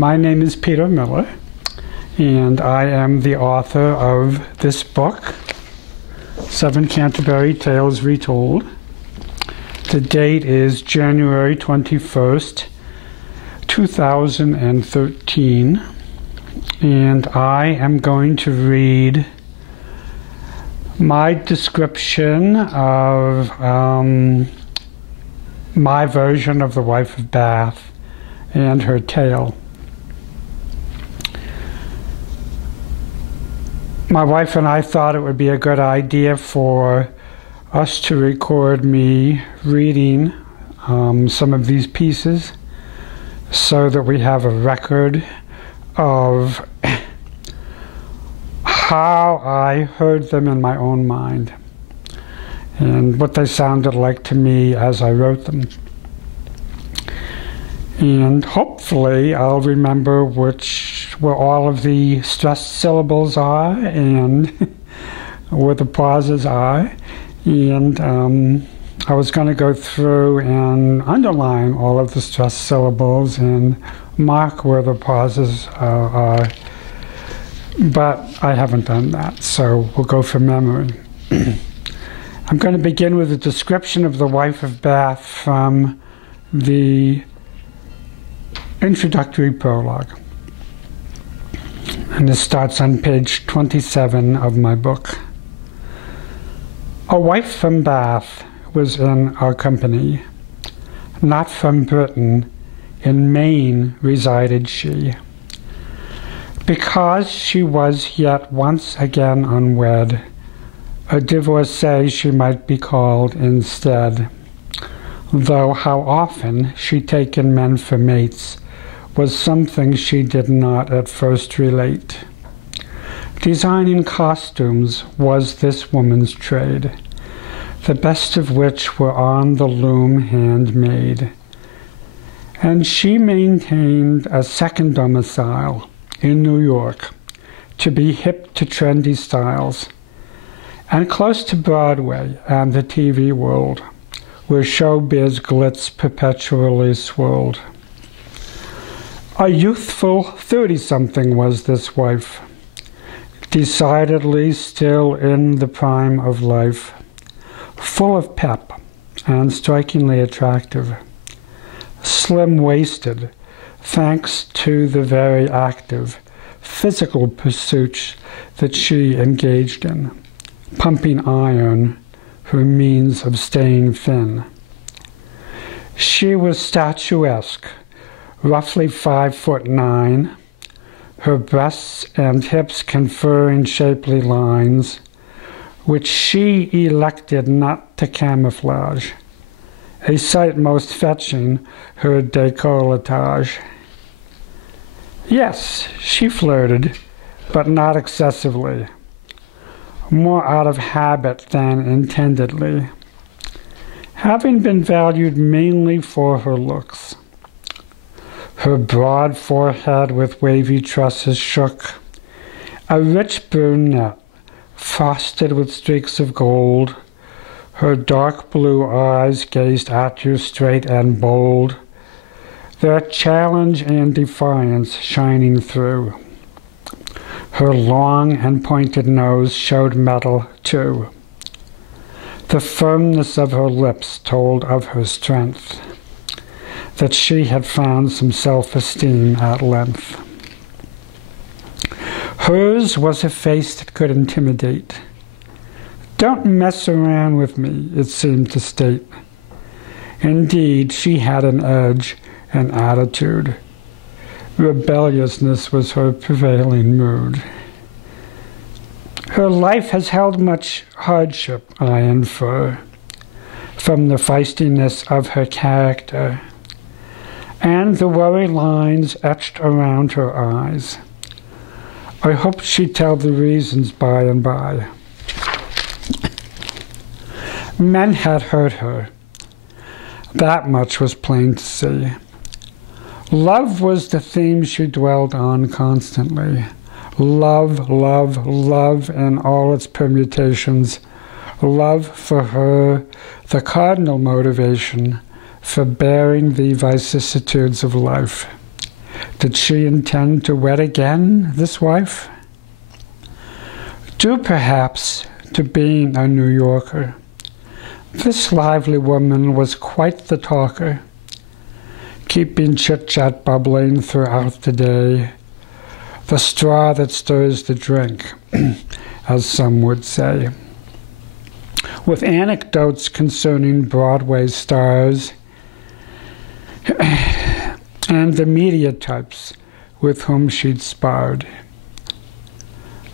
My name is Peter Miller, and I am the author of this book, 7 Canterbury Tales Retold. The date is January 21st, 2013, and I am going to read my description of my version of the wife of Bath and her tale. My wife and I thought it would be a good idea for us to record me reading some of these pieces so that we have a record of how I heard them in my own mind and what they sounded like to me as I wrote them. And hopefully I'll remember where all of the stressed syllables are and where the pauses are. And I was going to go through and underline all of the stressed syllables and mark where the pauses are. But I haven't done that, so we'll go from memory. I'm going to begin with a description of the wife of Bath from the introductory prologue. And this starts on page 27 of my book. A wife from Bath was in our company. Not from Britain, in Maine resided she. Because she was yet once again unwed, a divorcee she might be called instead, though how often she'd taken men for mates was something she did not at first relate. Designing costumes was this woman's trade, the best of which were on the loom handmade. And she maintained a second domicile in New York to be hip to trendy styles, and close to Broadway and the TV world, where showbiz glitz perpetually swirled. A youthful 30-something was this wife, decidedly still in the prime of life, full of pep and strikingly attractive, slim-waisted, thanks to the very active physical pursuits that she engaged in, pumping iron, her means of staying thin. She was statuesque, roughly 5'9", her breasts and hips conferring shapely lines, which she elected not to camouflage, a sight most fetching her décolletage. Yes, she flirted, but not excessively, more out of habit than intendedly, having been valued mainly for her looks. Her broad forehead with wavy tresses shook, a rich brunette, frosted with streaks of gold. Her dark blue eyes gazed at you straight and bold, their challenge and defiance shining through. Her long and pointed nose showed metal, too. The firmness of her lips told of her strength, that she had found some self-esteem at length. Hers was a face that could intimidate. Don't mess around with me, it seemed to state. Indeed, she had an edge, an attitude. Rebelliousness was her prevailing mood. Her life has held much hardship, I infer, from the feistiness of her character, and the worry lines etched around her eyes. I hope she'd tell the reasons by and by. Men had hurt her. That much was plain to see. Love was the theme she dwelled on constantly. Love, love, love in all its permutations. Love for her, the cardinal motivation for bearing the vicissitudes of life. Did she intend to wed again, this wife? Due perhaps to being a New Yorker, this lively woman was quite the talker, keeping chit-chat bubbling throughout the day, the straw that stirs the drink, as some would say. With anecdotes concerning Broadway stars and the media types with whom she'd sparred.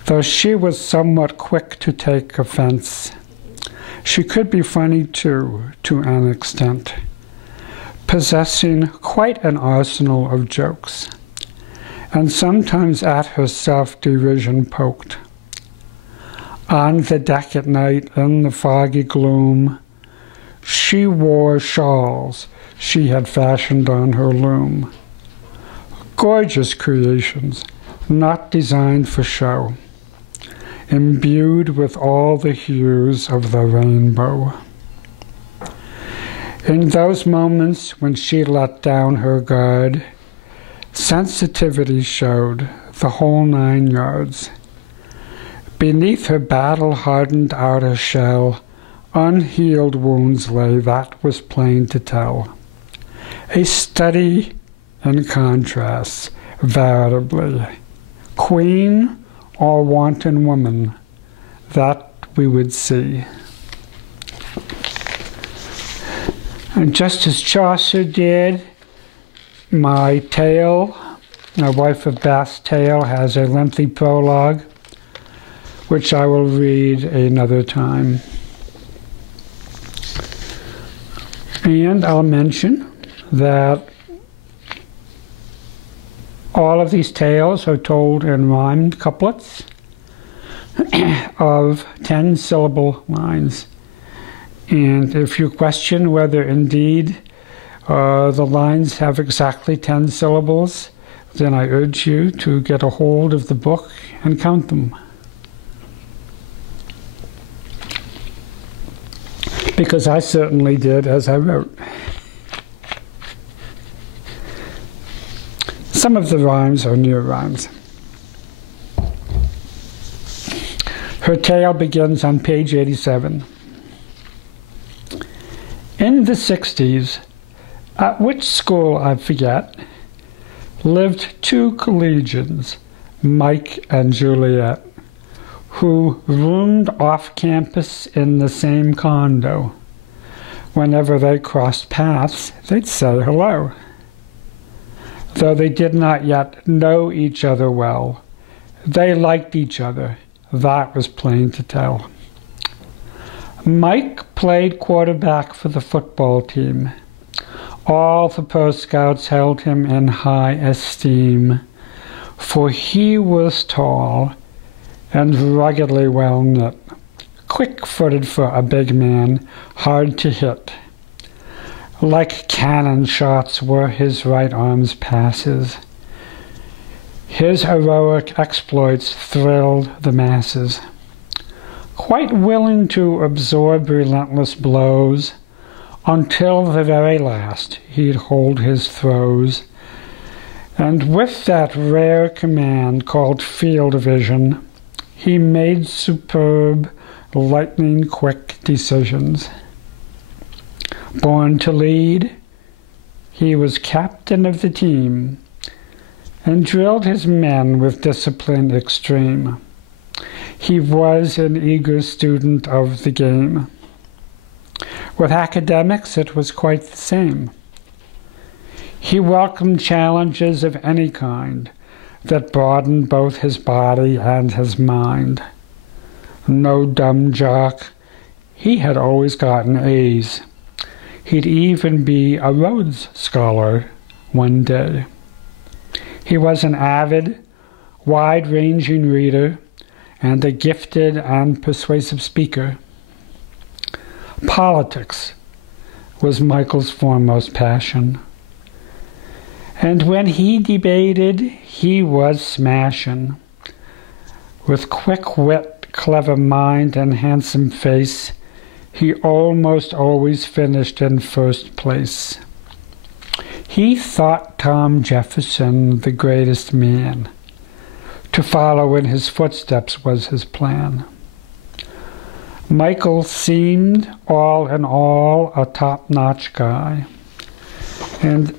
Though she was somewhat quick to take offense, she could be funny too, to an extent, possessing quite an arsenal of jokes, and sometimes at her self-derision poked. On the deck at night, in the foggy gloom, she wore shawls she had fashioned on her loom. Gorgeous creations, not designed for show, imbued with all the hues of the rainbow. In those moments when she let down her guard, sensitivity showed the whole 9 yards. Beneath her battle-hardened outer shell, unhealed wounds lay, that was plain to tell. A study in contrasts, veritably. Queen or wanton woman, that we would see. And just as Chaucer did, my tale, My Wife of Bath's tale, has a lengthy prologue, which I will read another time. And I'll mention that all of these tales are told in rhymed couplets of 10-syllable lines. And if you question whether indeed the lines have exactly 10 syllables, then I urge you to get a hold of the book and count them. Because I certainly did as I wrote. Some of the rhymes are near rhymes. Her tale begins on page 87. In the 60s, at which school I forget, lived 2 collegians, Mike and Juliet, who roomed off campus in the same condo. Whenever they crossed paths, they'd say hello. Though they did not yet know each other well, they liked each other. That was plain to tell. Mike played quarterback for the football team. All the Pro Scouts held him in high esteem, for he was tall and ruggedly well knit, quick-footed for a big man, hard to hit. Like cannon shots were his right arm's passes. His heroic exploits thrilled the masses. Quite willing to absorb relentless blows, until the very last he'd hold his throws. And with that rare command called field vision, he made superb, lightning-quick decisions. Born to lead, he was captain of the team and drilled his men with discipline extreme. He was an eager student of the game. With academics, it was quite the same. He welcomed challenges of any kind that broadened both his body and his mind. No dumb jock, he had always gotten A's. He'd even be a Rhodes Scholar one day. He was an avid, wide-ranging reader and a gifted and persuasive speaker. Politics was Michael's foremost passion. And when he debated, he was smashing. With quick wit, clever mind, and handsome face, he almost always finished in first place. He thought Tom Jefferson the greatest man. To follow in his footsteps was his plan. Michael seemed all in all a top-notch guy. And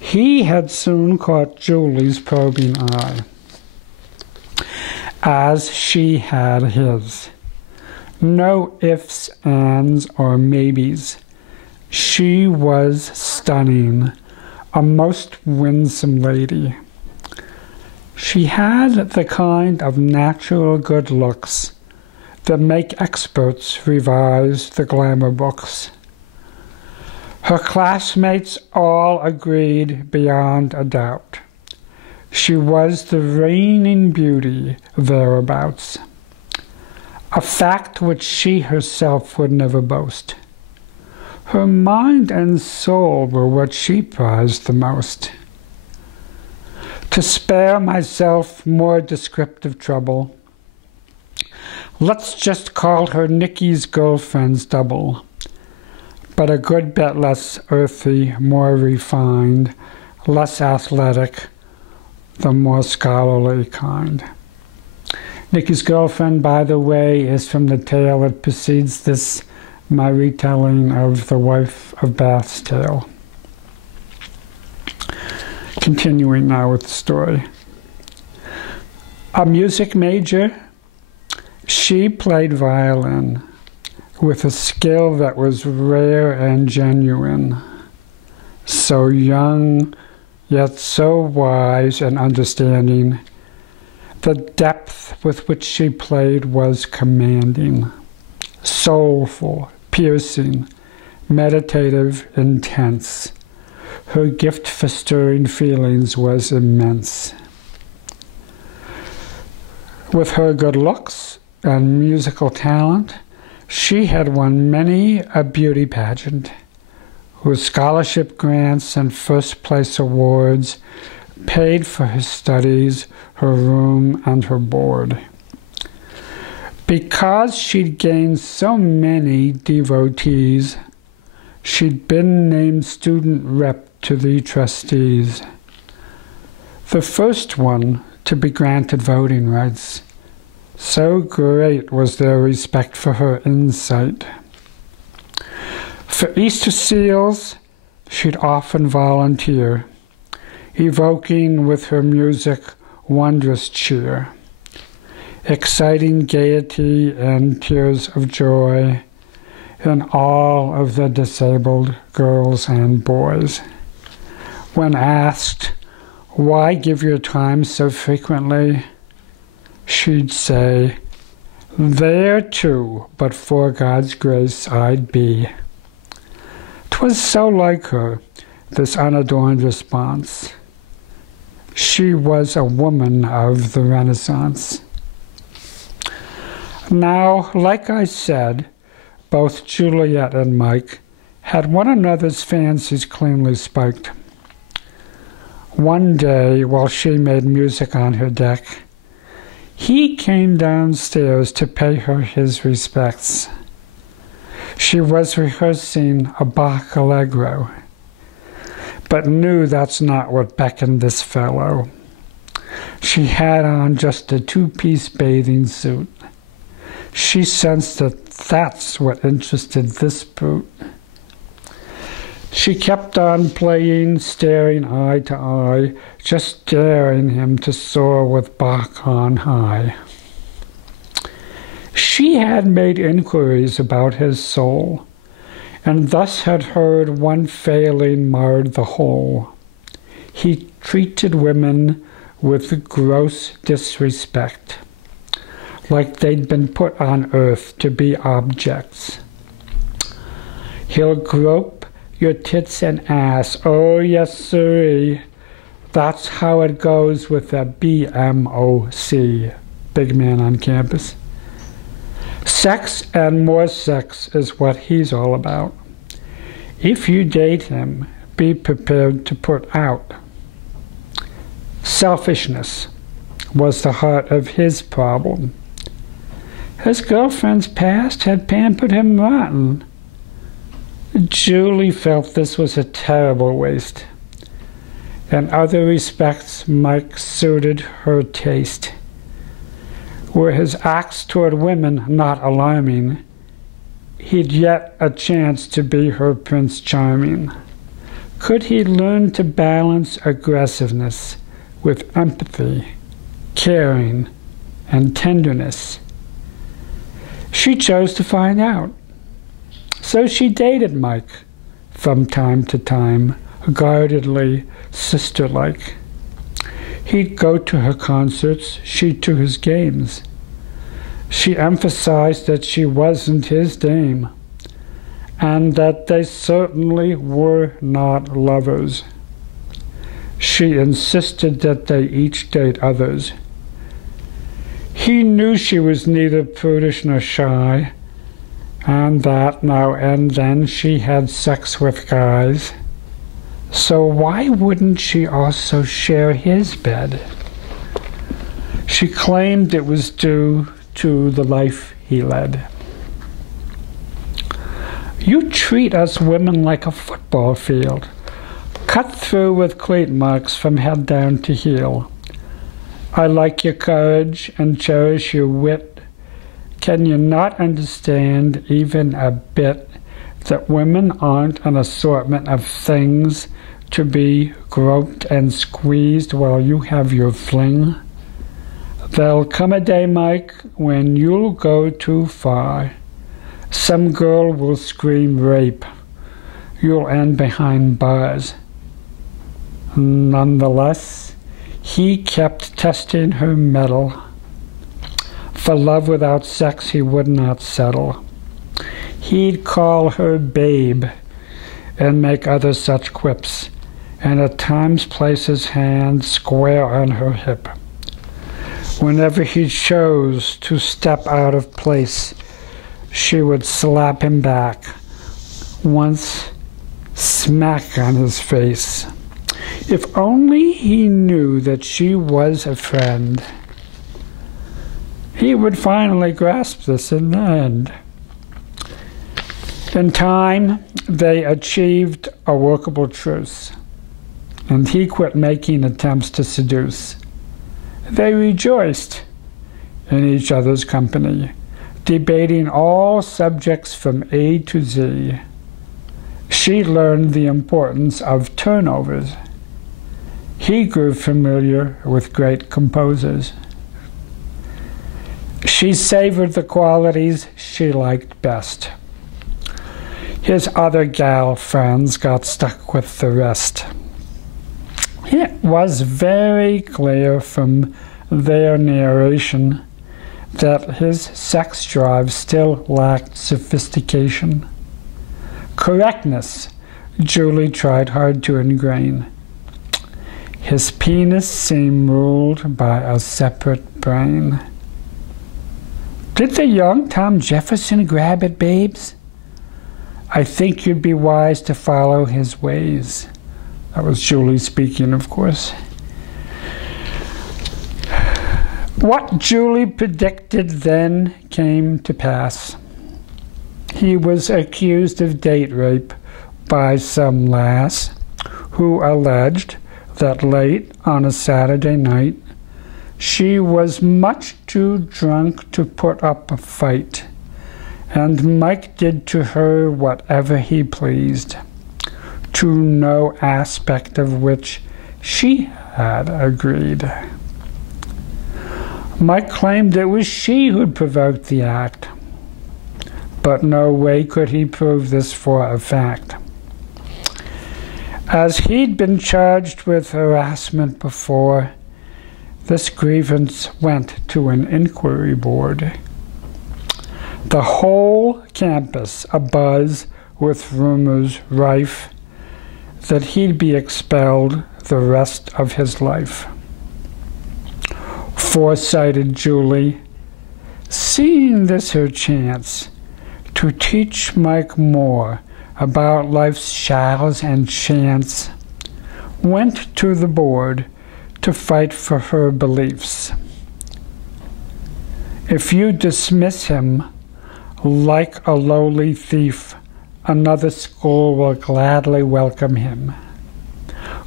he had soon caught Julie's probing eye, as she had his. No ifs, ands, or maybes. She was stunning, a most winsome lady. She had the kind of natural good looks that make experts revise the glamour books. Her classmates all agreed beyond a doubt. She was the reigning beauty thereabouts, a fact which she herself would never boast. Her mind and soul were what she prized the most. To spare myself more descriptive trouble, let's just call her Nicky's girlfriend's double, but a good bit less earthy, more refined, less athletic, the more scholarly kind. Nicky's girlfriend, by the way, is from the tale that precedes this, my retelling of the Wife of Bath's tale. Continuing now with the story. A music major, she played violin with a skill that was rare and genuine. So young, yet so wise and understanding. The depth with which she played was commanding, soulful, piercing, meditative, intense. Her gift for stirring feelings was immense. With her good looks and musical talent, she had won many a beauty pageant, whose scholarship grants and first-place awards paid for her studies, her room, and her board. Because she'd gained so many devotees, she'd been named student rep to the trustees, the first one to be granted voting rights. So great was their respect for her insight. For Easter seals, she'd often volunteer, evoking with her music wondrous cheer, exciting gaiety and tears of joy in all of the disabled girls and boys. When asked, why give your time so frequently, she'd say, there too, but for God's grace I'd be. 'Twas so like her, this unadorned response. She was a woman of the Renaissance. Now, like I said, both Juliet and Mike had one another's fancies cleanly spiked. One day, while she made music on her deck, he came downstairs to pay her his respects. She was rehearsing a Bach allegro, but knew that's not what beckoned this fellow. She had on just a two-piece bathing suit. She sensed that that's what interested this brute. She kept on playing, staring eye to eye, just daring him to soar with Bach on high. She had made inquiries about his soul, and thus had heard one failing marred the whole. He treated women with gross disrespect, like they'd been put on earth to be objects. He'll grope your tits and ass, oh yes sirree. That's how it goes with the BMOC, big man on campus. Sex and more sex is what he's all about. If you date him, be prepared to put out. Selfishness was the heart of his problem. His girlfriend's past had pampered him rotten. Julie felt this was a terrible waste. In other respects, Mike suited her taste. Were his acts toward women not alarming, he'd yet a chance to be her Prince Charming. Could he learn to balance aggressiveness with empathy, caring, and tenderness? She chose to find out. So she dated Mike from time to time, guardedly, sister-like. He'd go to her concerts, she to his games. She emphasized that she wasn't his dame, and that they certainly were not lovers. She insisted that they each date others. He knew she was neither prudish nor shy, and that now and then she had sex with guys. So why wouldn't she also share his bed? She claimed it was due to the life he led. You treat us women like a football field, cut through with cleat marks from head down to heel. I like your courage and cherish your wit. Can you not understand even a bit that women aren't an assortment of things to be groped and squeezed while you have your fling? There'll come a day, Mike, when you'll go too far. Some girl will scream rape. You'll end behind bars. Nonetheless, he kept testing her mettle. For love without sex he would not settle. He'd call her babe and make other such quips, and at times place his hand square on her hip. Whenever he chose to step out of place, she would slap him back, once smack on his face. If only he knew that she was a friend, he would finally grasp this in the end. In time, they achieved a workable truce, and he quit making attempts to seduce. They rejoiced in each other's company, debating all subjects from A to Z. She learned the importance of turnovers. He grew familiar with great composers. She savored the qualities she liked best. His other gal friends got stuck with the rest. It was very clear from their narration that his sex drive still lacked sophistication. Correctness, Julie tried hard to ingrain. His penis seemed ruled by a separate brain. Did the young Tom Jefferson grab it, babes? I think you'd be wise to follow his ways. That was Julie speaking, of course. What Julie predicted then came to pass. He was accused of date rape by some lass who alleged that late on a Saturday night she was much too drunk to put up a fight, and Mike did to her whatever he pleased, to no aspect of which she had agreed. Mike claimed it was she who'd provoked the act, but no way could he prove this for a fact. As he'd been charged with harassment before, this grievance went to an inquiry board. The whole campus abuzz with rumors rife that he'd be expelled the rest of his life. Foresighted Julie, seeing this her chance to teach Mike more about life's shalls and chance, went to the board to fight for her beliefs. If you dismiss him like a lowly thief, another school will gladly welcome him.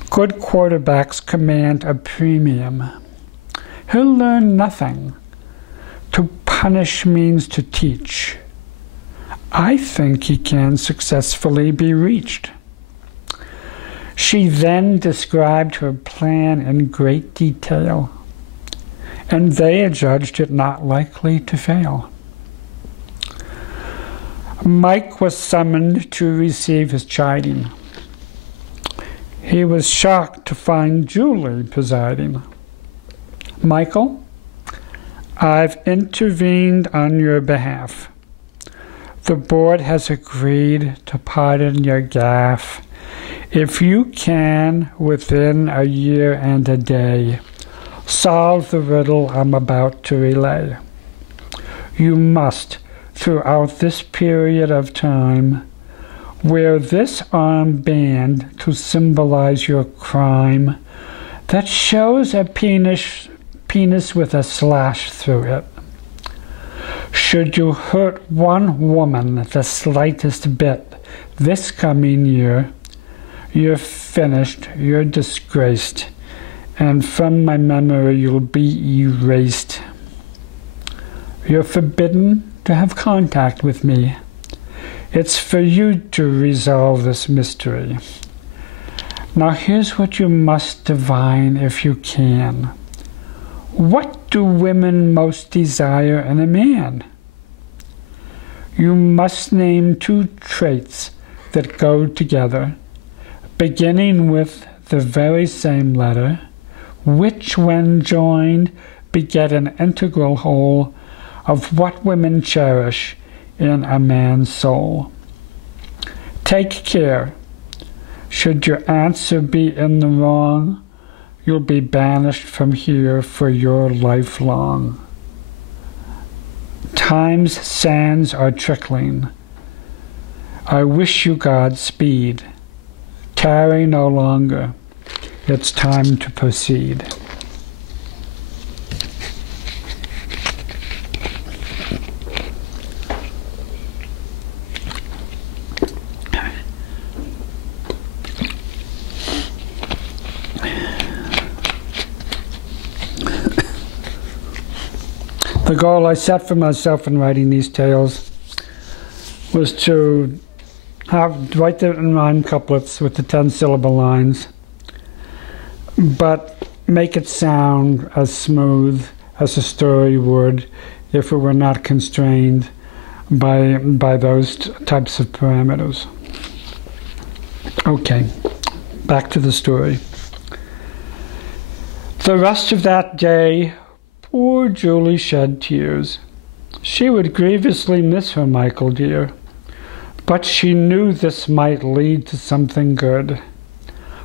Good quarterbacks command a premium. He'll learn nothing. To punish means to teach. I think he can successfully be reached. She then described her plan in great detail, and they adjudged it not likely to fail. Mike was summoned to receive his chiding. He was shocked to find Julie presiding. Michael, I've intervened on your behalf. The board has agreed to pardon your gaffe. If you can, within a year and a day, solve the riddle I'm about to relay, you must, throughout this period of time, wear this armband to symbolize your crime that shows a penis with a slash through it. Should you hurt one woman the slightest bit this coming year, you're finished, you're disgraced, and from my memory you'll be erased. You're forbidden to have contact with me. It's for you to resolve this mystery. Now here's what you must divine if you can. What do women most desire in a man? You must name 2 traits that go together, beginning with the very same letter, which when joined beget an integral whole of what women cherish in a man's soul. Take care. Should your answer be in the wrong, you'll be banished from here for your life long. Time's sands are trickling. I wish you Godspeed. Tarry no longer. It's time to proceed. The goal I set for myself in writing these tales was to write them in rhyme couplets with the 10-syllable lines, but make it sound as smooth as a story would if it were not constrained by those types of parameters. Okay, back to the story. The rest of that day, poor Julie shed tears. She would grievously miss her Michael dear, but she knew this might lead to something good,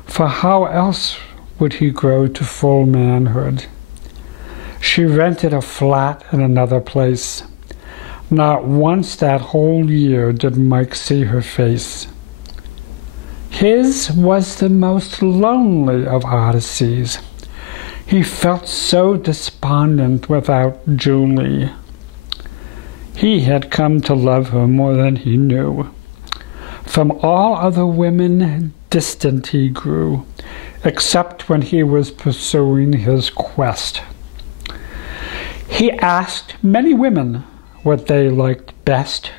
for how else would he grow to full manhood? She rented a flat in another place. Not once that whole year did Mike see her face. His was the most lonely of odysseys. He felt so despondent without Julie. He had come to love her more than he knew. From all other women distant he grew, except when he was pursuing his quest. He asked many women what they liked best.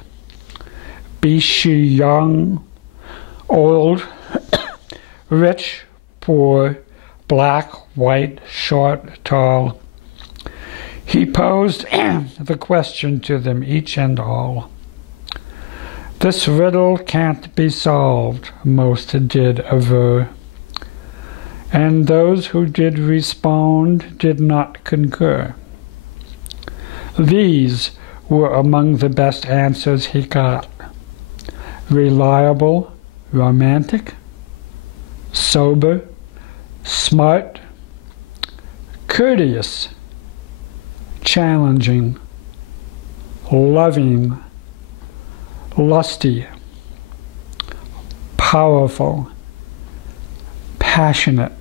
Be she young, old, rich, poor, black, white, short, tall. He posed the question to them each and all. This riddle can't be solved, most did aver, and those who did respond did not concur. These were among the best answers he got. Reliable, romantic, sober, smart, courteous, challenging, loving, lusty, powerful, passionate,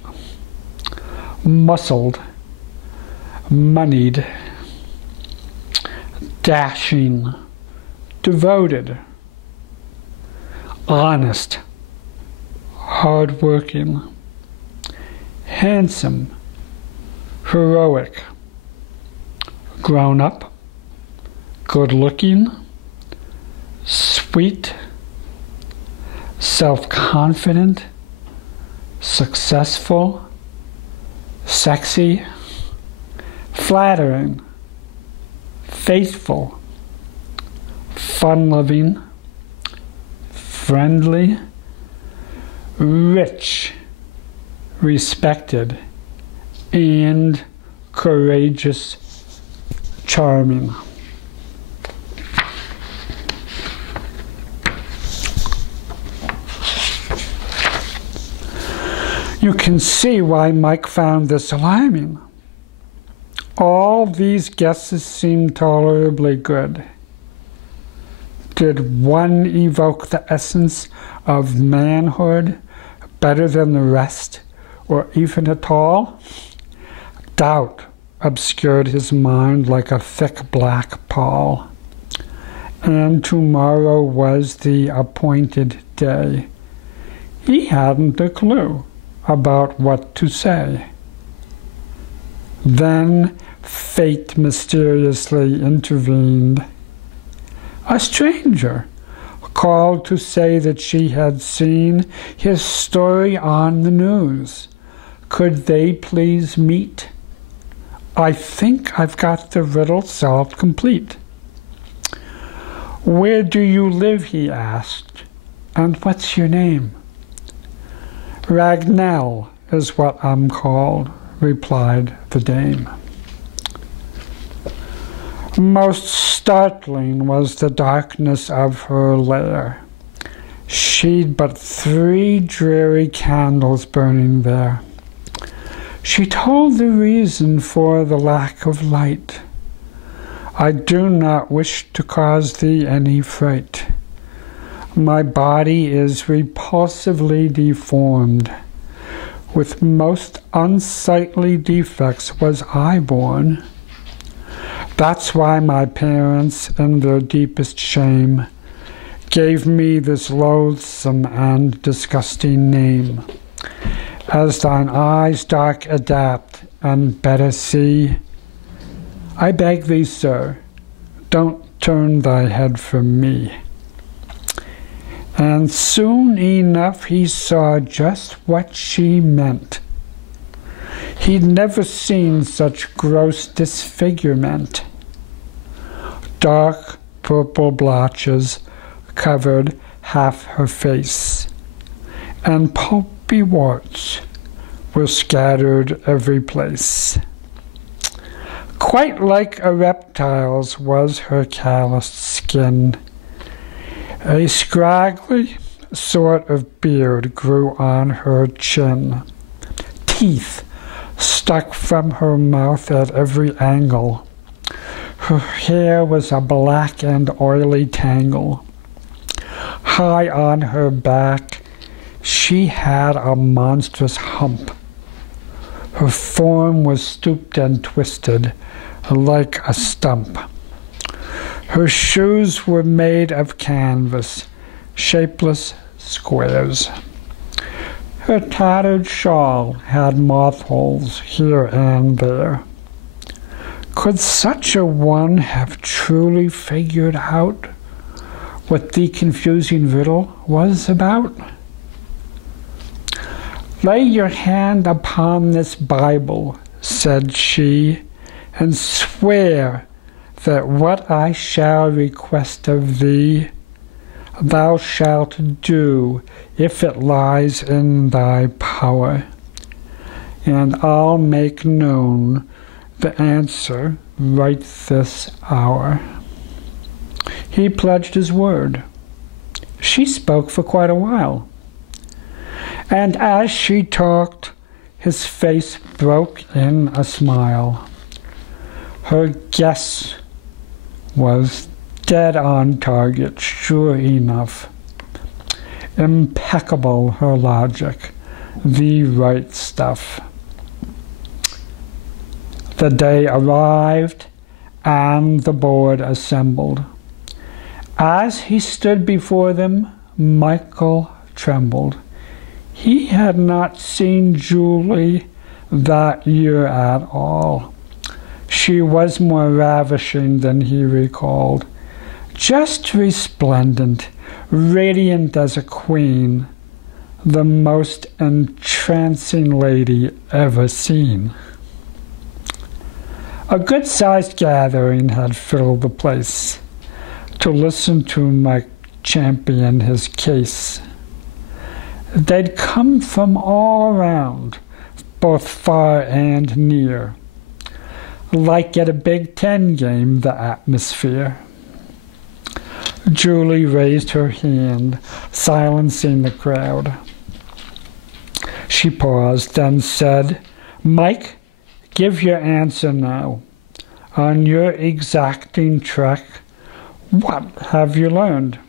muscled, moneyed, dashing, devoted, honest, hard-working, handsome, heroic, grown-up, good-looking, sweet, self-confident, successful, sexy, flattering, faithful, fun-loving, friendly, rich, respected, and courageous, charming. You can see why Mike found this alarming. All these guesses seemed tolerably good. Did one evoke the essence of manhood better than the rest, or even at all? Doubt obscured his mind like a thick black pall. And tomorrow was the appointed day. He hadn't a clue about what to say. Then fate mysteriously intervened. A stranger called to say that she had seen his story on the news. Could they please meet? I think I've got the riddle solved complete. Where do you live, he asked, and what's your name? Ragnell is what I'm called, replied the dame. Most startling was the darkness of her lair. She'd but 3 dreary candles burning there. She told the reason for the lack of light. I do not wish to cause thee any fright. My body is repulsively deformed. With most unsightly defects was I born. That's why my parents, in their deepest shame, gave me this loathsome and disgusting name. As thine eyes dark adapt and better see, I beg thee, sir, don't turn thy head from me. And soon enough he saw just what she meant. He'd never seen such gross disfigurement. Dark purple blotches covered half her face, and pulpy warts were scattered every place. Quite like a reptile's was her calloused skin. A scraggly sort of beard grew on her chin. Teeth stuck from her mouth at every angle. Her hair was a black and oily tangle. High on her back, she had a monstrous hump. Her form was stooped and twisted, like a stump. Her shoes were made of canvas, shapeless squares. Her tattered shawl had moth-holes here and there. Could such a one have truly figured out what the confusing riddle was about? Lay your hand upon this Bible, said she, and swear that what I shall request of thee, thou shalt do, if it lies in thy power, and I'll make known the answer right this hour. He pledged his word. She spoke for quite a while, and as she talked, his face broke in a smile. Her guess was dead on target, sure enough. Impeccable her logic, the right stuff. The day arrived, and the board assembled. As he stood before them, Michael trembled. He had not seen Julie that year at all. She was more ravishing than he recalled, just resplendent, radiant as a queen, the most entrancing lady ever seen. A good-sized gathering had filled the place to listen to Mike champion his case. They'd come from all around, both far and near, like at a Big Ten game, the atmosphere. Julie raised her hand, silencing the crowd. She paused, then said, "Mike, give your answer now. On your exacting trek, what have you learned?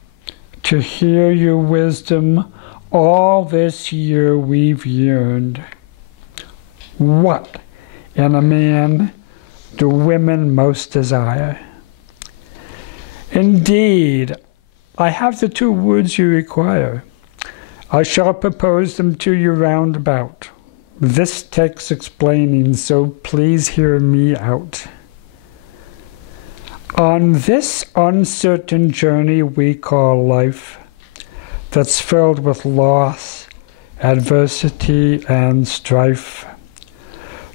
To hear your wisdom all this year we've yearned. What in a man do women most desire?" "Indeed, I have the 2 words you require. I shall propose them to you roundabout. This takes explaining, so please hear me out. On this uncertain journey we call life, that's filled with loss, adversity, and strife,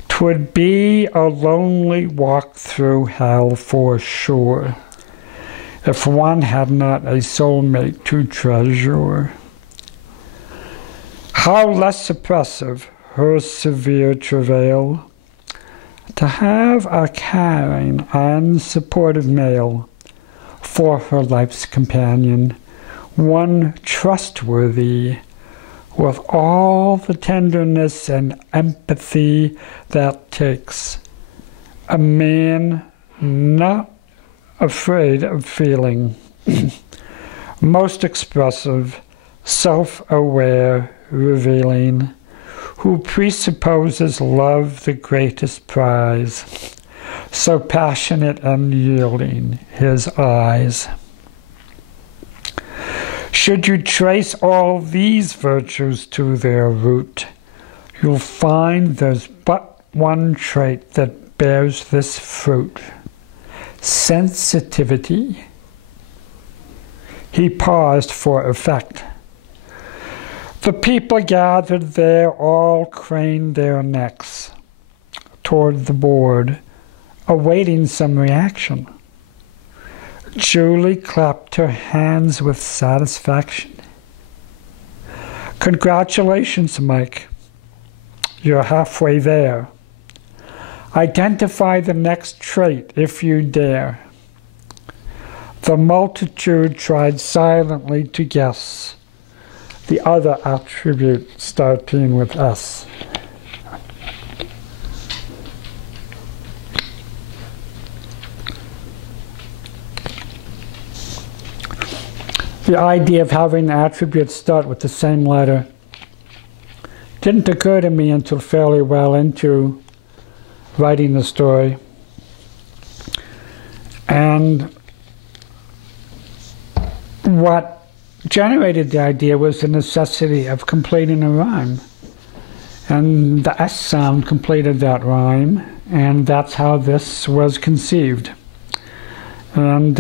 'twould be a lonely walk through hell for sure, if one had not a soulmate to treasure. How less oppressive her severe travail, to have a caring and supportive male for her life's companion, one trustworthy, with all the tenderness and empathy that takes, a man not afraid of feeling, most expressive, self-aware, revealing, who presupposes love the greatest prize, so passionate and yielding his eyes. Should you trace all these virtues to their root, you'll find there's but one trait that bears this fruit: sensitivity." He paused for effect. The people gathered there all craned their necks toward the board, awaiting some reaction. Julie clapped her hands with satisfaction. "Congratulations, Mike. You're halfway there. Identify the next trait if you dare." The multitude tried silently to guess the other attribute starting with S. The idea of having attributes start with the same letter didn't occur to me until fairly well into writing the story. And what generated the idea was the necessity of completing a rhyme. And the S sound completed that rhyme, and that's how this was conceived. And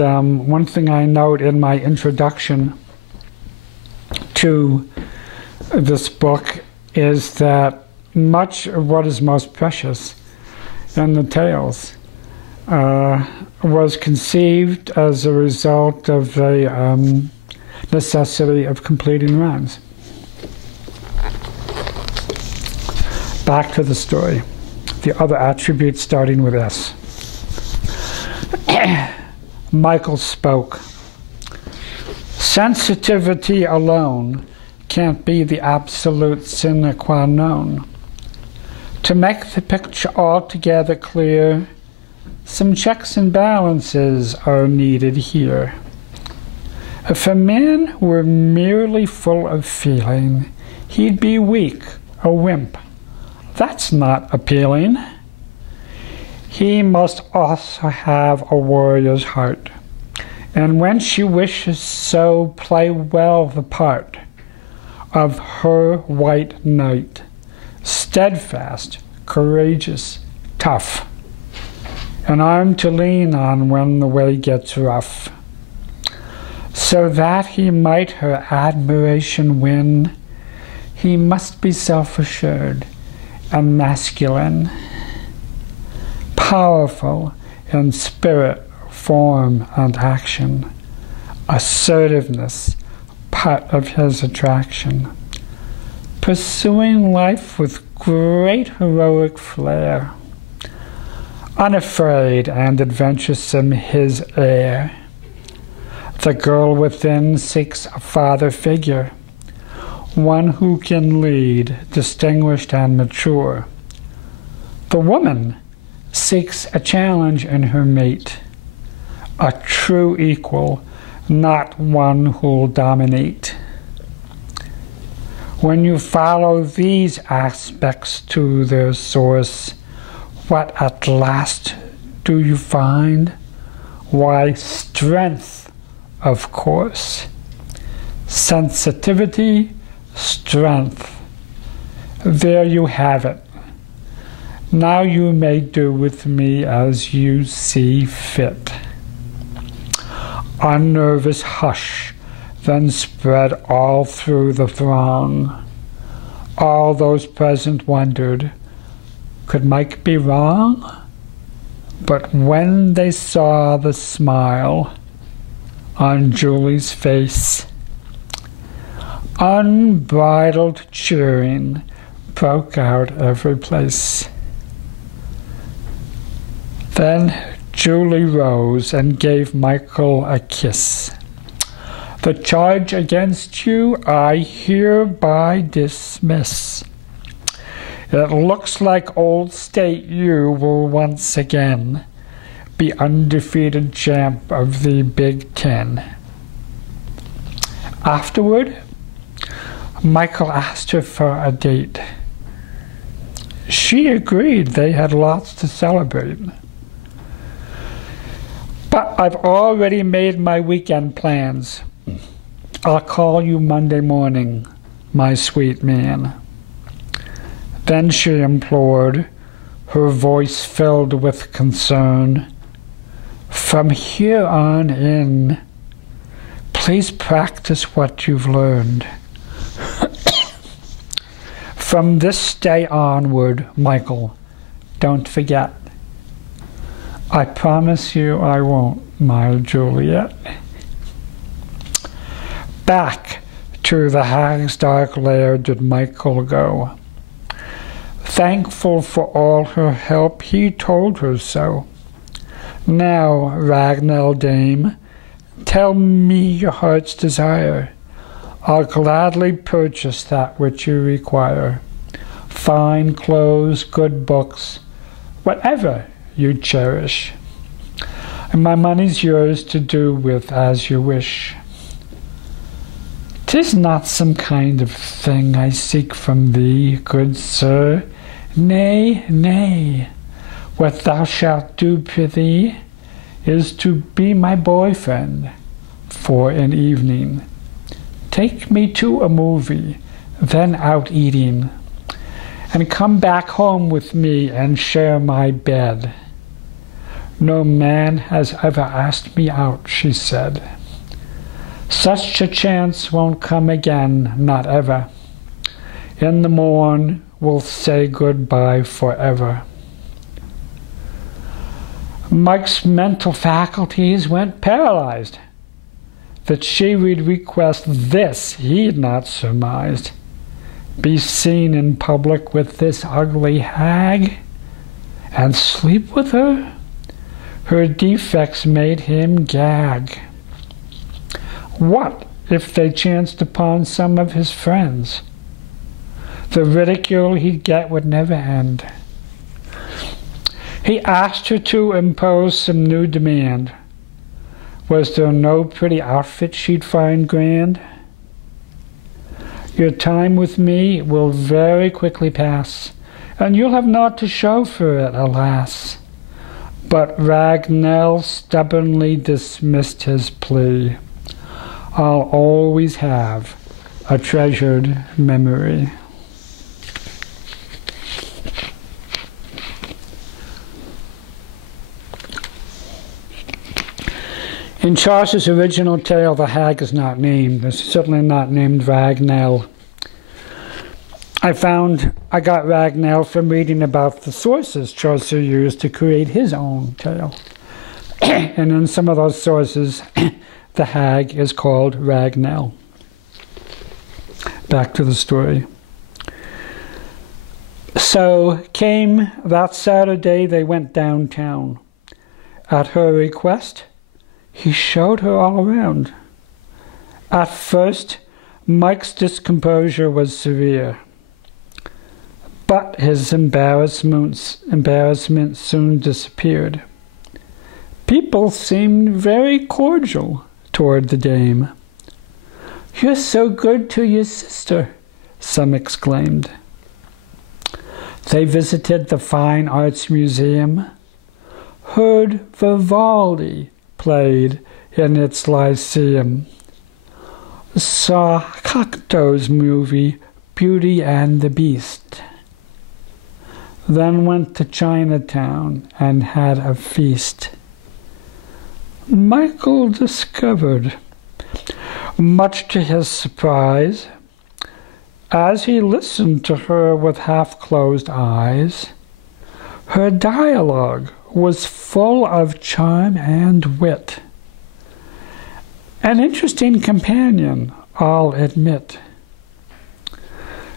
one thing I note in my introduction to this book is that much of what is most precious in the tales was conceived as a result of the necessity of completing rhymes. Back to the story. The other attributes starting with S. Michael spoke. "Sensitivity alone can't be the absolute sine qua non. To make the picture altogether clear, some checks and balances are needed here. If a man were merely full of feeling, he'd be weak, a wimp. That's not appealing. He must also have a warrior's heart, And when she wishes so, play well the part of her white knight, steadfast, courageous, tough, an arm to lean on when the way gets rough, so that he might her admiration win. He must be self-assured and masculine, powerful in spirit, form, and action, assertiveness, part of his attraction, pursuing life with great heroic flair, unafraid and adventuresome his air. The girl within seeks a father figure, one who can lead, distinguished and mature. The woman seeks a challenge in her mate, a true equal, not one who'll dominate. When you follow these aspects to their source, what at last do you find? Why, strength, of course. Sensitivity, strength. There you have it. Now you may do with me as you see fit. Unnervous hush then spread all through the throng. All those present wondered, could Mike be wrong? But when they saw the smile on Julie's face, unbridled cheering broke out every place. Then Julie rose and gave Michael a kiss. The charge against you I hereby dismiss. It looks like old state you will once again be undefeated champ of the Big Ten. Afterward, Michael asked her for a date. She agreed. They had lots to celebrate. But I've already made my weekend plans. I'll call you Monday morning, my sweet man. Then she implored, her voice filled with concern, from here on in, please practice what you've learned. From this day onward, Michael, don't forget. I promise you I won't, my Juliet. Back to the hag's dark lair did Michael go. Thankful for all her help, he told her so. Now, Ragnell dame, tell me your heart's desire. I'll gladly purchase that which you require. Fine clothes, good books, whatever you cherish. And my money's yours to do with as you wish. 'Tis not some kind of thing I seek from thee, good sir. Nay, nay, what thou shalt do, prithee, is to be my boyfriend for an evening. Take me to a movie, then out eating, and come back home with me and share my bed. No man has ever asked me out, she said. Such a chance won't come again, not ever. In the morn, we'll say goodbye forever. Mike's mental faculties went paralyzed. That she would request this he'd not surmised. Be seen in public with this ugly hag, and sleep with her? Her defects made him gag. What if they chanced upon some of his friends? The ridicule he'd get would never end. He asked her to impose some new demand. Was there no pretty outfit she'd find grand? Your time with me will very quickly pass, and you'll have naught to show for it, alas. But Ragnell stubbornly dismissed his plea. I'll always have a treasured memory. In Chaucer's original tale, the hag is not named. It's certainly not named Ragnell. I got Ragnell from reading about the sources Chaucer used to create his own tale. And in some of those sources, the hag is called Ragnell. Back to the story. So came that Saturday, they went downtown. At her request, he showed her all around. At first, Mike's discomposure was severe, but his embarrassment soon disappeared. People seemed very cordial toward the dame. "You're so good to your sister," some exclaimed. They visited the Fine Arts Museum, heard Vivaldi played in its Lyceum, saw Cocteau's movie Beauty and the Beast, then went to Chinatown and had a feast. Michael discovered, much to his surprise, as he listened to her with half-closed eyes, her dialogue was full of charm and wit. An interesting companion, I'll admit.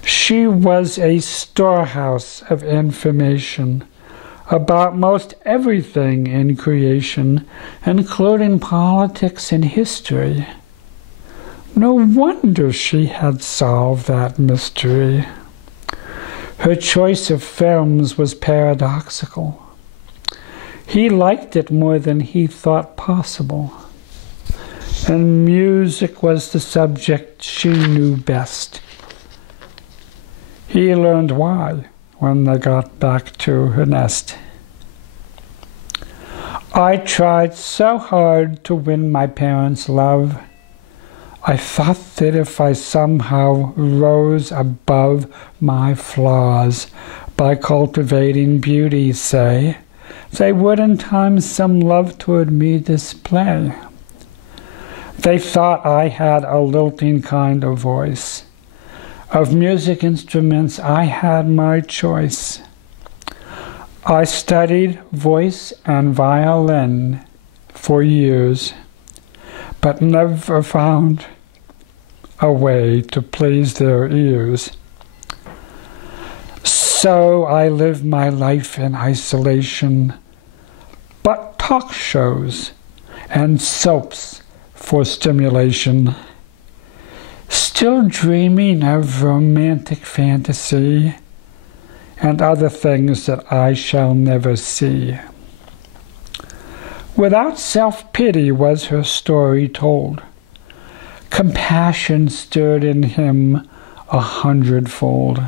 She was a storehouse of information about most everything in creation, including politics and history. No wonder she had solved that mystery. Her choice of films was paradoxical. He liked it more than he thought possible. And music was the subject she knew best. He learned why when they got back to her nest. I tried so hard to win my parents' love. I thought that if I somehow rose above my flaws by cultivating beauty, say, they would in time some love toward me display. They thought I had a lilting kind of voice. Of music instruments I had my choice. I studied voice and violin for years, but never found a way to please their ears. So I lived my life in isolation, but talk shows and soaps for stimulation. Still dreaming of romantic fantasy and other things that I shall never see. Without self-pity was her story told. Compassion stirred in him 100-fold.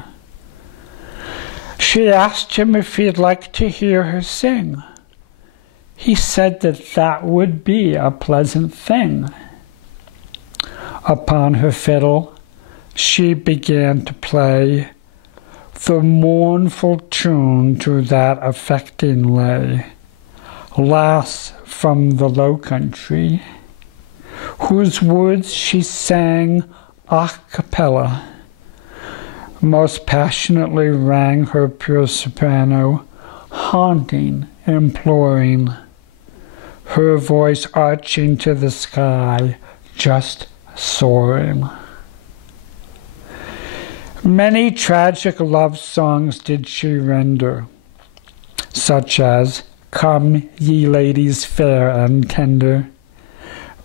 She asked him if he'd like to hear her sing. He said that would be a pleasant thing. Upon her fiddle, she began to play the mournful tune to that affecting lay, Lass from the Low Country, whose words she sang a cappella. Most passionately rang her pure soprano, haunting, imploring, her voice arching to the sky, just soaring. Many tragic love songs did she render, such as Come, Ye Ladies Fair and Tender,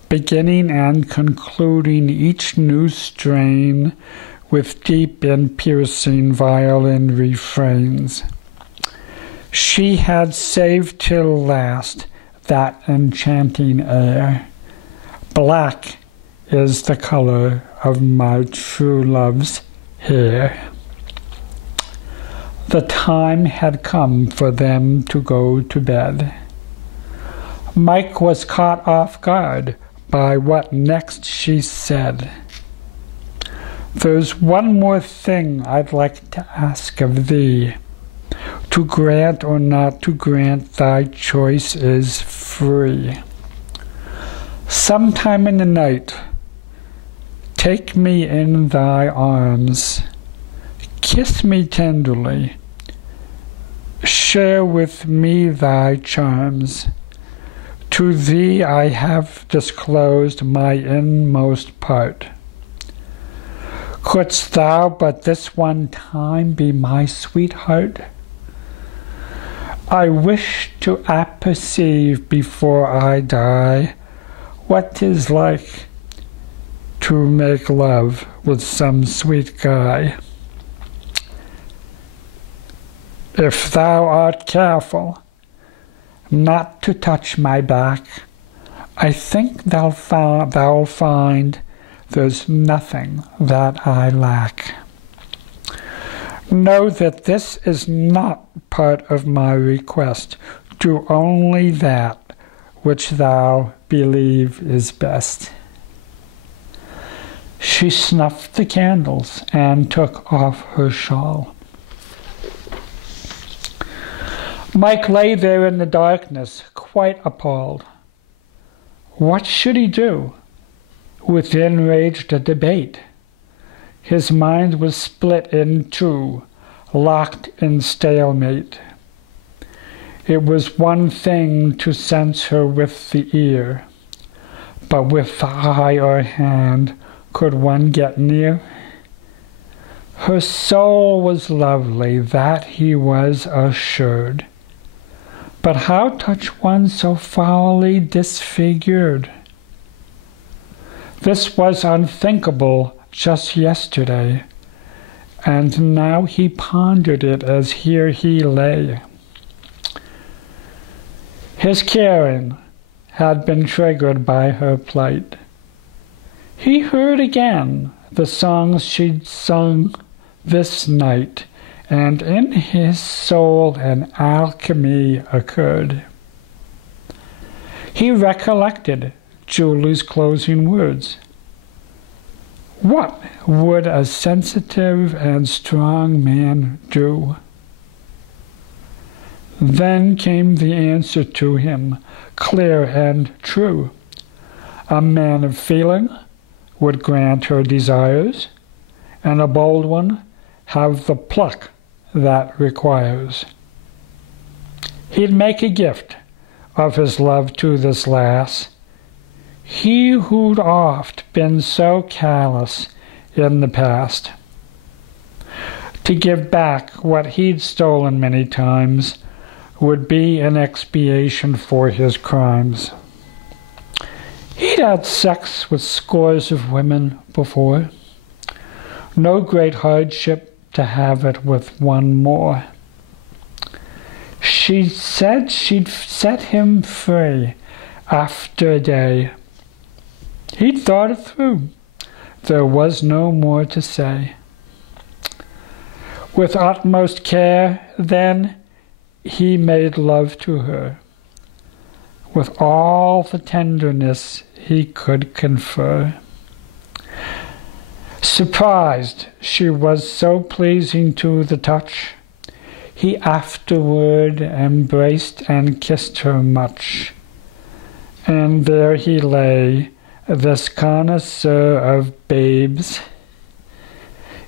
beginning and concluding each new strain with deep and piercing violin refrains. She had saved till last that enchanting air. Black is the color of my true love's hair. The time had come for them to go to bed. Mike was caught off guard by what next she said. "There's one more thing I'd like to ask of thee. To grant or not to grant, thy choice is free. Sometime in the night, take me in thy arms, kiss me tenderly, share with me thy charms. To thee I have disclosed my inmost part. Couldst thou but this one time be my sweetheart? I wish to apperceive before I die what 'tis like to make love with some sweet guy. If thou art careful not to touch my back, I think thou'll find there's nothing that I lack. Know that this is not part of my request. Do only that which thou believe is best." She snuffed the candles and took off her shawl. Mike lay there in the darkness, quite appalled. What should he do? Within raged a debate. His mind was split in two, locked in stalemate. It was one thing to sense her with the ear, but with the eye or hand, could one get near? Her soul was lovely, that he was assured. But how touch one so foully disfigured? This was unthinkable just yesterday, and now he pondered it as here he lay. His caring had been triggered by her plight. He heard again the songs she'd sung this night, and in his soul an alchemy occurred. He recollected Julie's closing words. What would a sensitive and strong man do? Then came the answer to him, clear and true. A man of feeling would grant her desires, and a bold one have the pluck that requires. He'd make a gift of his love to this lass, he who'd oft been so callous in the past. To give back what he'd stolen many times would be an expiation for his crimes. He'd had sex with scores of women before. No great hardship to have it with one more. She said she'd set him free after a day. He'd thought it through. There was no more to say. With utmost care, then, he made love to her, with all the tenderness he could confer. Surprised she was so pleasing to the touch, he afterward embraced and kissed her much. And there he lay, this connoisseur of babes,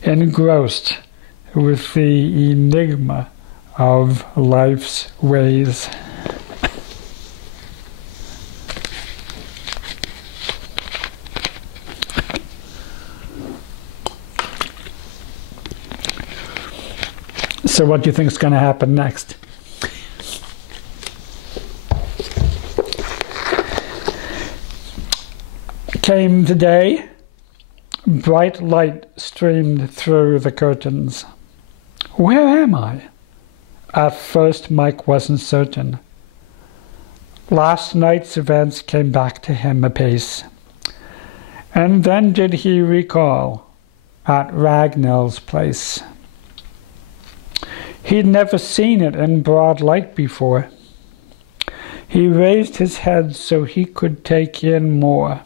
engrossed with the enigma of life's ways. So what do you think is going to happen next? Came the day. Bright light streamed through the curtains. Where am I? At first Mike wasn't certain. Last night's events came back to him apace. And then did he recall at Ragnell's place. He'd never seen it in broad light before. He raised his head so he could take in more.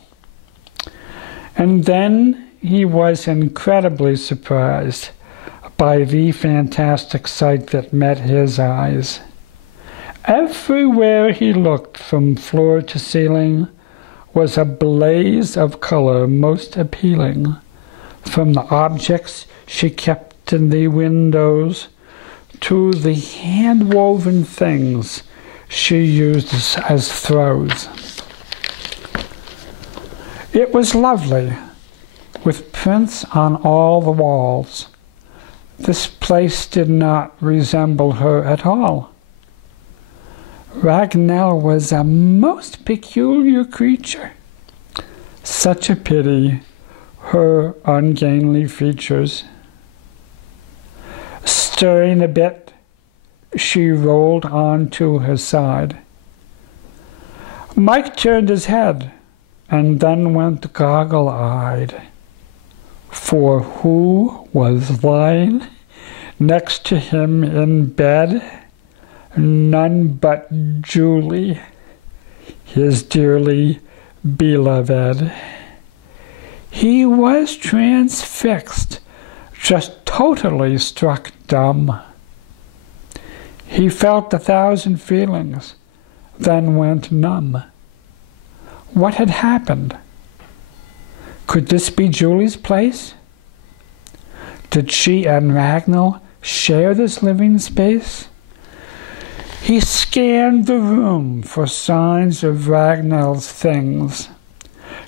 And then he was incredibly surprised by the fantastic sight that met his eyes. Everywhere he looked, from floor to ceiling, was a blaze of color most appealing, from the objects she kept in the windows to the hand-woven things she used as throws. It was lovely, with prints on all the walls. This place did not resemble her at all. Ragnell was a most peculiar creature. Such a pity, her ungainly features. Stirring a bit, she rolled onto her side. Mike turned his head and then went goggle-eyed. For who was lying next to him in bed? None but Julie, his dearly beloved. He was transfixed, just totally struck dumb. He felt 1,000 feelings, then went numb. What had happened? Could this be Julie's place? Did she and Ragnall share this living space? He scanned the room for signs of Ragnall's things,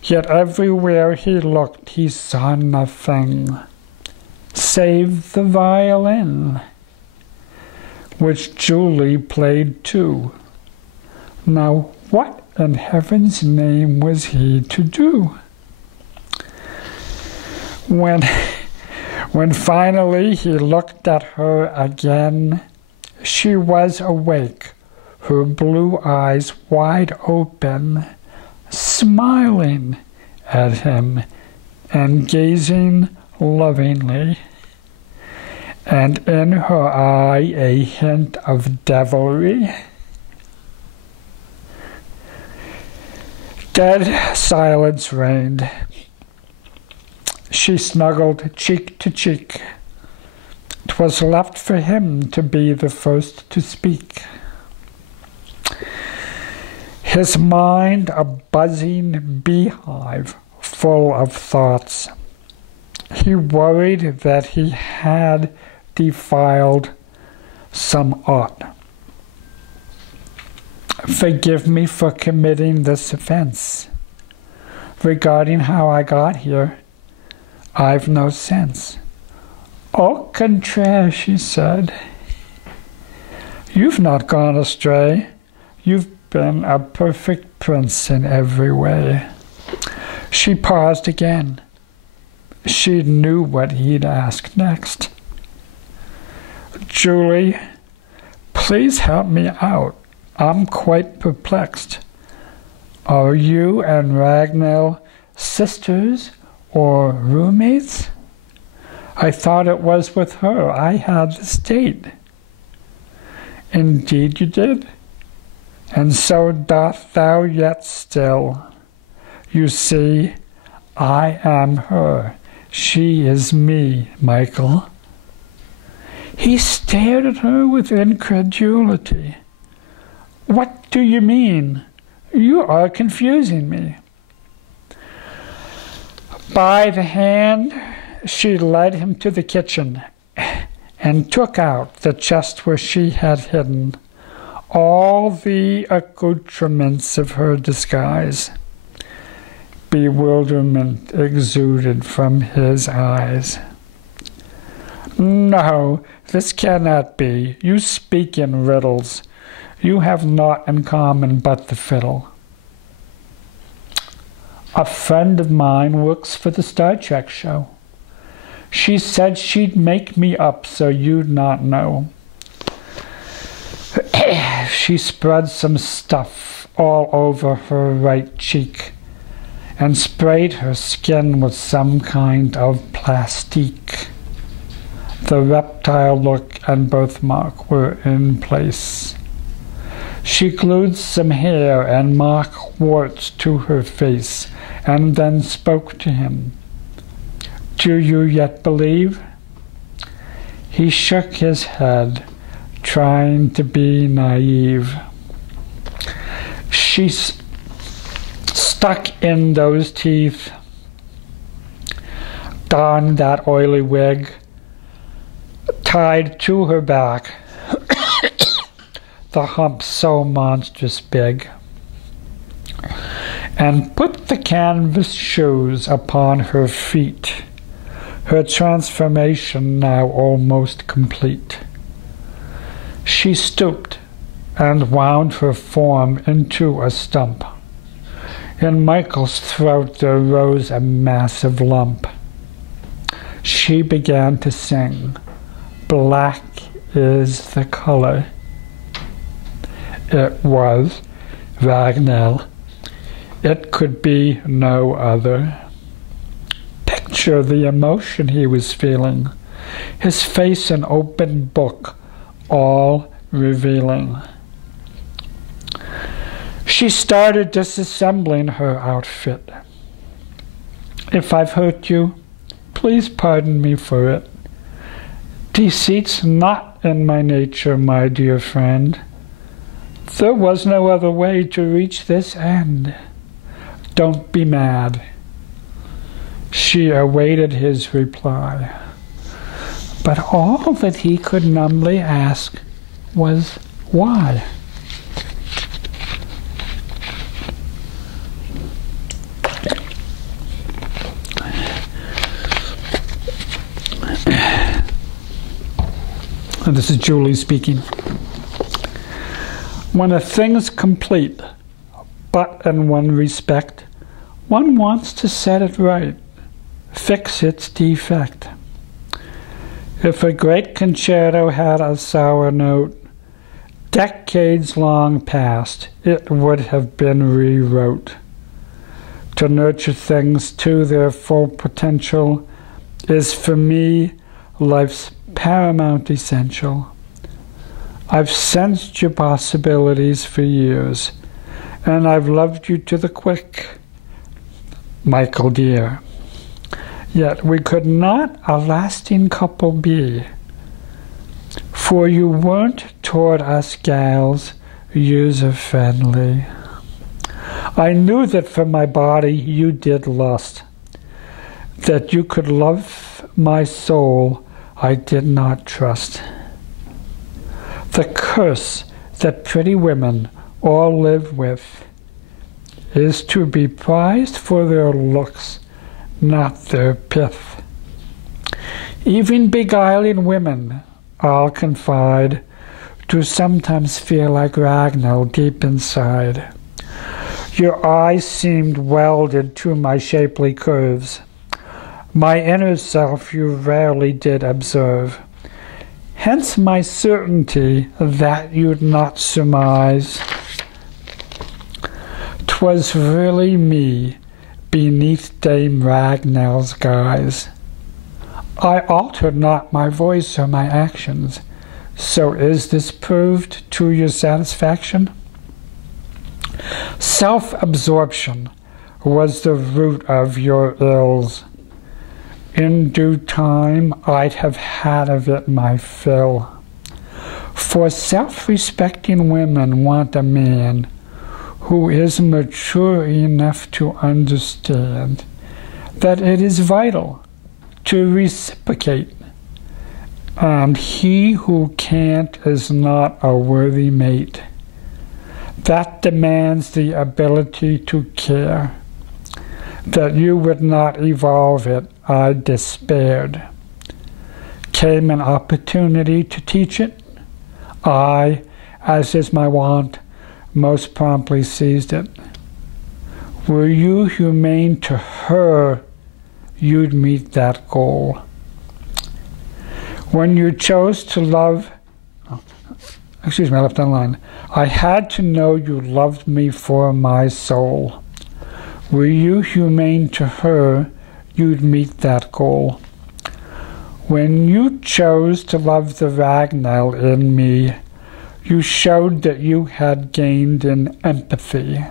yet everywhere he looked he saw nothing, save the violin, which Julie played too. Now what in heaven's name was he to do? When finally he looked at her again, she was awake, her blue eyes wide open, smiling at him and gazing lovingly, and in her eye a hint of devilry. Dead silence reigned. She snuggled cheek to cheek. 'Twas left for him to be the first to speak. His mind a buzzing beehive full of thoughts. He worried that he had defiled some ought. Forgive me for committing this offense. Regarding how I got here, I've no sense. Au contraire, she said. You've not gone astray. You've been a perfect prince in every way. She paused again. She knew what he'd ask next. Julie, please help me out. I'm quite perplexed. Are you and Ragnall sisters or roommates? I thought it was with her I had the state. Indeed you did, and so doth thou yet still. You see, I am her, she is me, Michael. He stared at her with incredulity. What do you mean? You are confusing me. By the hand, she led him to the kitchen and took out the chest where she had hidden all the accoutrements of her disguise. Bewilderment exuded from his eyes. No, this cannot be. You speak in riddles. You have naught in common but the fiddle. A friend of mine works for the Star Trek show. She said she'd make me up so you'd not know. She spread some stuff all over her right cheek and sprayed her skin with some kind of plastique. The reptile look and birthmark were in place. She glued some hair and mock warts to her face, and then spoke to him. "Do you yet believe?" He shook his head, trying to be naive. She stuck in those teeth, donned that oily wig, tied to her back the hump so monstrous big, and put the canvas shoes upon her feet, her transformation now almost complete. She stooped and wound her form into a stump. In Michael's throat there rose a massive lump. She began to sing, "Black is the color." It was Ragnell. It could be no other. Picture the emotion he was feeling, his face an open book, all revealing. She started disassembling her outfit. "If I've hurt you, please pardon me for it. Deceit's not in my nature, my dear friend. There was no other way to reach this end. Don't be mad." She awaited his reply, but all that he could numbly ask was why. And this is Julie speaking. When a thing's complete, but in one respect, one wants to set it right, fix its defect. If a great concerto had a sour note, decades long past, it would have been rewrote. To nurture things to their full potential is for me life's paramount essential. I've sensed your possibilities for years, and I've loved you to the quick, Michael dear. Yet we could not a lasting couple be, for you weren't toward us gals user-friendly. I knew that for my body you did lust, that you could love my soul I did not trust. The curse that pretty women all live with is to be prized for their looks, not their pith. Even beguiling women, I'll confide, do sometimes feel like Ragnall deep inside. Your eyes seemed welded to my shapely curves. My inner self you rarely did observe. Hence my certainty that you'd not surmise 'twas really me beneath Dame Ragnall's guise. I altered not my voice or my actions, so is this proved to your satisfaction? Self-absorption was the root of your ills. In due time I'd have had of it my fill. For self-respecting women want a man who is mature enough to understand that it is vital to reciprocate, and he who can't is not a worthy mate. That demands the ability to care. That you would not evolve it, I despaired. Came an opportunity to teach it. I, as is my wont, most promptly seized it. Were you humane to her, you'd meet that goal. When you chose to love, I left on line. I had to know you loved me for my soul. Were you humane to her, you'd meet that goal. When you chose to love the Ragnall in me, You showed that you had gained in empathy.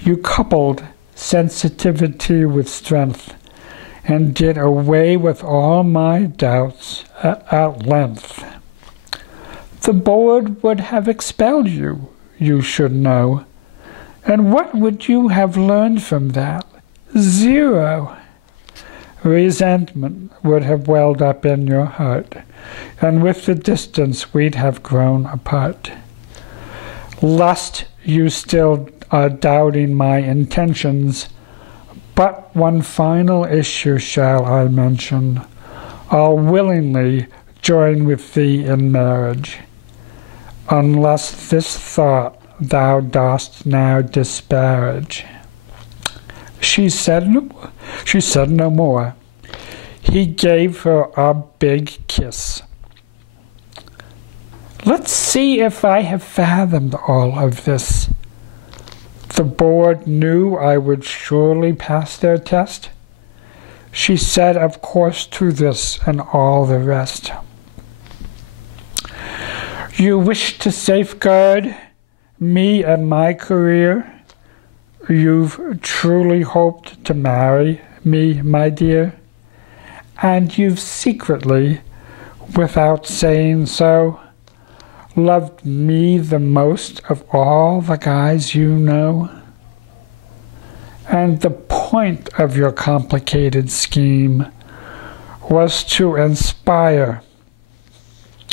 You coupled sensitivity with strength and did away with all my doubts at length. The board would have expelled you, you should know. And what would you have learned from that? Zero. Resentment would have welled up in your heart, and with the distance we'd have grown apart. Lest you still are doubting my intentions, but one final issue shall I mention. I'll willingly join with thee in marriage, unless this thought thou dost now disparage. She said no more. He gave her a big kiss. Let's see if I have fathomed all of this. The board knew I would surely pass their test. She said, of course, to this and all the rest. You wish to safeguard me and my career. You've truly hoped to marry me, my dear. And you've secretly, without saying so, loved me the most of all the guys you know. And the point of your complicated scheme was to inspire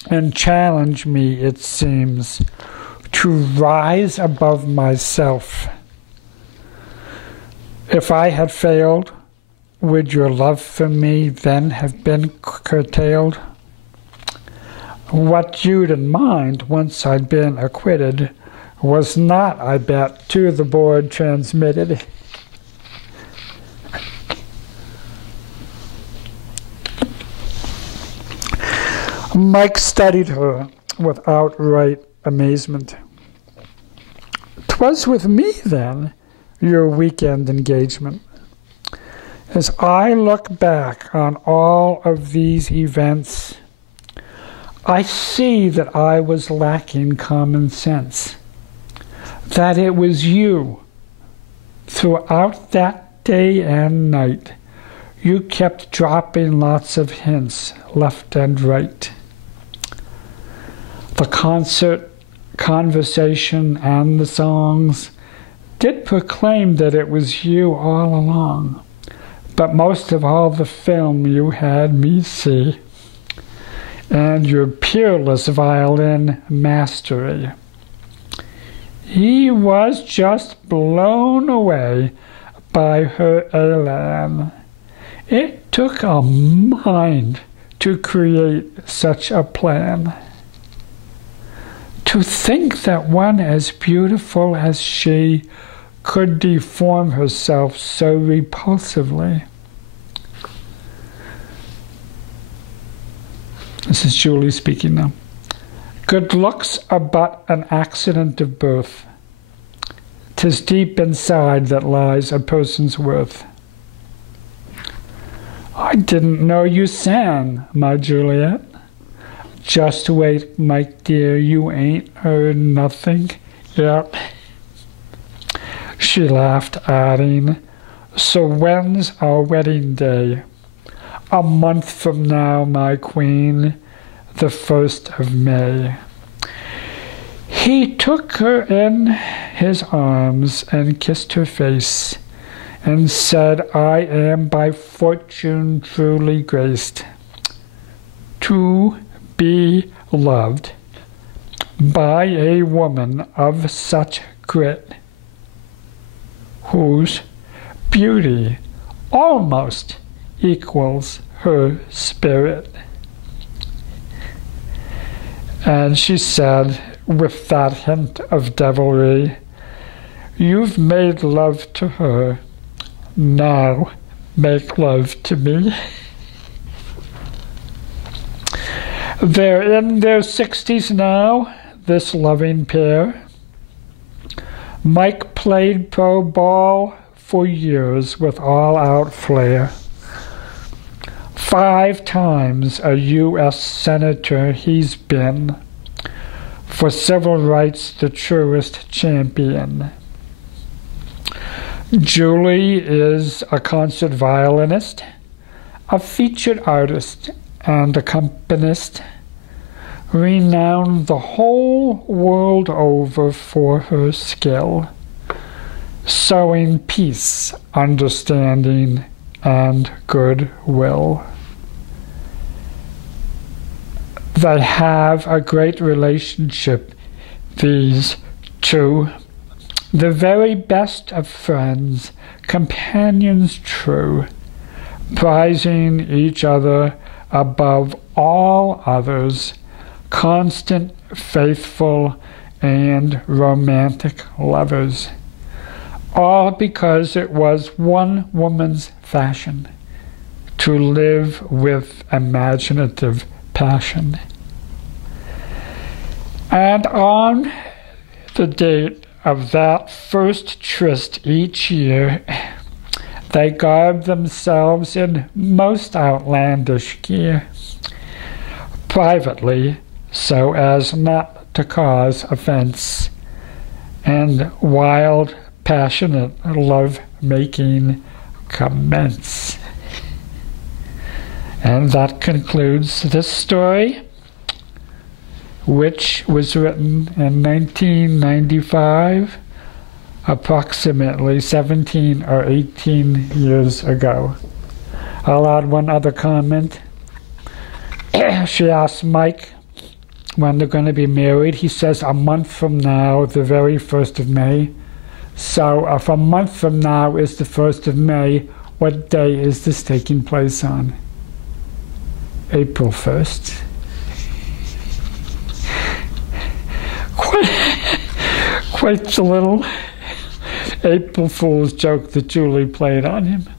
and challenge me, it seems, to rise above myself. If I had failed, would your love for me then have been curtailed? What you'd in mind, once I'd been acquitted, was not, I bet, to the board transmitted. Mike studied her with outright amazement. 'Twas with me, then, your weekend engagement. As I look back on all of these events, I see that I was lacking common sense, that it was you, throughout that day and night, you kept dropping lots of hints left and right. The concert, conversation, and the songs did proclaim that it was you all along, but most of all the film you had me see, and your peerless violin mastery. He was just blown away by her élan. It took a mind to create such a plan. To think that one as beautiful as she could deform herself so repulsively. This is Julie speaking now. Good looks are but an accident of birth. 'Tis deep inside that lies a person's worth. I didn't know you sang, my Juliet. Just wait, Mike dear, you ain't heard nothing yet. She laughed, adding, so when's our wedding day? A month from now, my queen, the 1st of May. He took her in his arms and kissed her face, and said, I am by fortune truly graced to be loved by a woman of such grit, whose beauty almost equals her spirit. And she said, with that hint of devilry, you've made love to her, now make love to me. They're in their 60s now, this loving pair. Mike played pro ball for years with all-out flair. 5 times a U.S. Senator he's been. for civil rights the truest champion. Julie is a concert violinist, a featured artist and accompanist, renowned the whole world over for her skill, sowing peace, understanding, and goodwill. They have a great relationship, these two, the very best of friends, companions true, prizing each other above all others, constant, faithful, and romantic lovers, all because it was one woman's fashion to live with imaginative passion. And on the date of that first tryst each year, they garb themselves in most outlandish gear, privately, so as not to cause offense, and wild, passionate love-making commence. And that concludes this story, which was written in 1995, approximately 17 or 18 years ago. I'll add one other comment. She asked Mike when they're going to be married. He says a month from now, the very 1st of May. So if a month from now is the 1st of May, what day is this taking place on? April 1st. Quite the little April Fool's joke that Julie played on him.